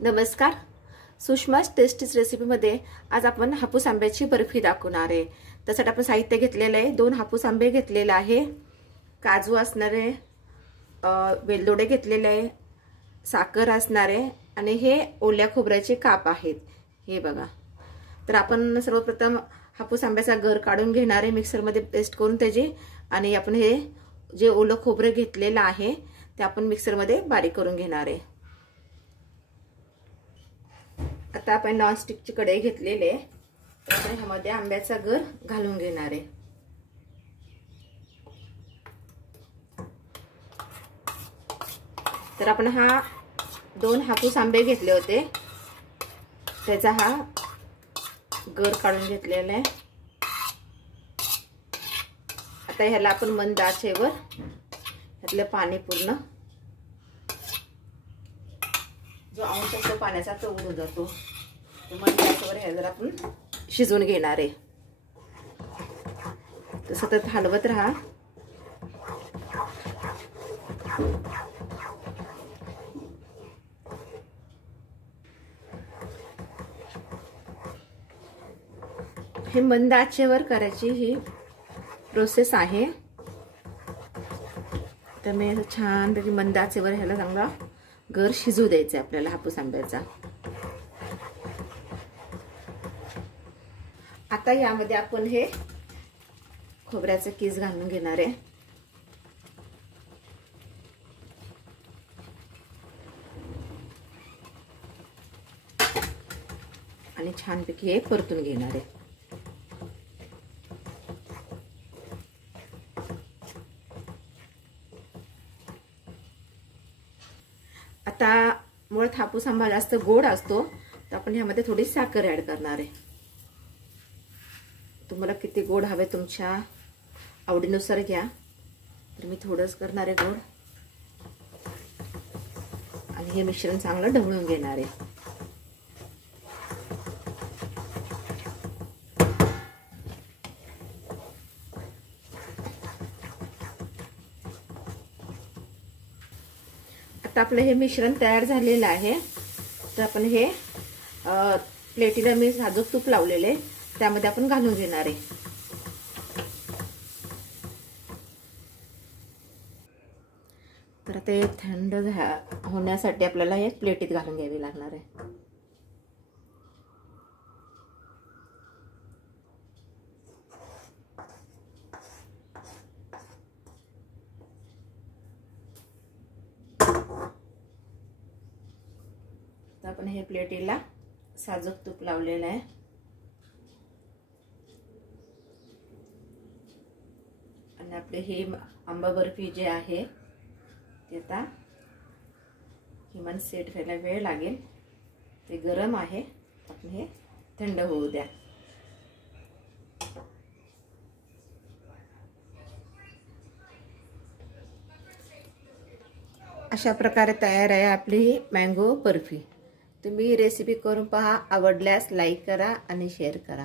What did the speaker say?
नमस्कार. सुषमा's टेस्टीज रेसिपीमध्ये आज आपण हापूस आंब्याची बर्फी दाखवणार आहे. त्यासाठी आपण साहित्य घेतलेलं आहे. 2 हापूस आंबे घेतलेले आहे, काजू असणार आहे, वेलदोडे घेतलेले आहे, साखर असणार आहे आणि हे ओल्या खोबऱ्याचे काप आहेत. हे बघा. तर आपण सर्वप्रथम हापूस आंब्याचा गर काढून घेणार आहे, मिक्सरमध्ये पेस्ट करून त्याची, आणि आपण हे जे ओलं खोबरं घेतलेलं आहे ते आपण मिक्सरमध्ये बारीक करून घेणार आहे. आता आपण नॉनस्टिकची कढई घेतलेली आहे, तर ह्यामध्ये आंब्याचा गर घालून घेणार आहे. तर आपण 2 हापूस आंबे घेतले होते, त्याचा हा गर काढून घेतलेला आहे. आता ह्याला आपण मंद आचेवर ह्यातलं पाणी पूर्ण जो अंश असतो पाण्याचा तो उडून जातो, मंद आचेवर ह्याला आपण शिजवून घेणार आहे. तर सतत हलवत राहा. हे मंद आचेवर करायची ही प्रोसेस आहे. तर मी छानपैकी मंद आचेवर ह्याला चांगला गर शिजू द्यायचा आपल्याला हापूस आंब्याचा. आता यामध्ये आपण हे खोबऱ्याचं कीस घालून घेणार आहे. आणि छानपैकी हे परतून घेणार आहे. आता मुळात हापूस आंबा जास्त गोड असतो, तर आपण ह्यामध्ये थोडी साखर ऍड करणार आहे. तुम्हाला किती गोड हवे तुमच्या आवडीनुसार घ्या. तर मी थोडंच करणार आहे गोड, आणि हे मिश्रण चांगलं ढवळून घेणार आहे. आता आपलं हे मिश्रण तयार झालेलं आहे. तर आपण हे प्लेटीला मी साजूक तूप लावलेले, त्यामध्ये आपण घालून घेणार आहे. तर ते थंड होण्यासाठी आपल्याला हे प्लेटीत घालून घ्यावी लागणार आहे. आपण हे प्लेटीला साजूक तूप लावलेलं आहे. आणि आपले हे आंबा बर्फी जे आहे ते आता किमान सेट व्हायला वेळ लागेल. ते गरम आहे, आपण हे थंड होऊ द्या. अशा प्रकारे तयार आहे आपली मँगो बर्फी. तुम्ही रेसिपी करून पहा. आवडल्यास लाईक करा आणि शेअर करा.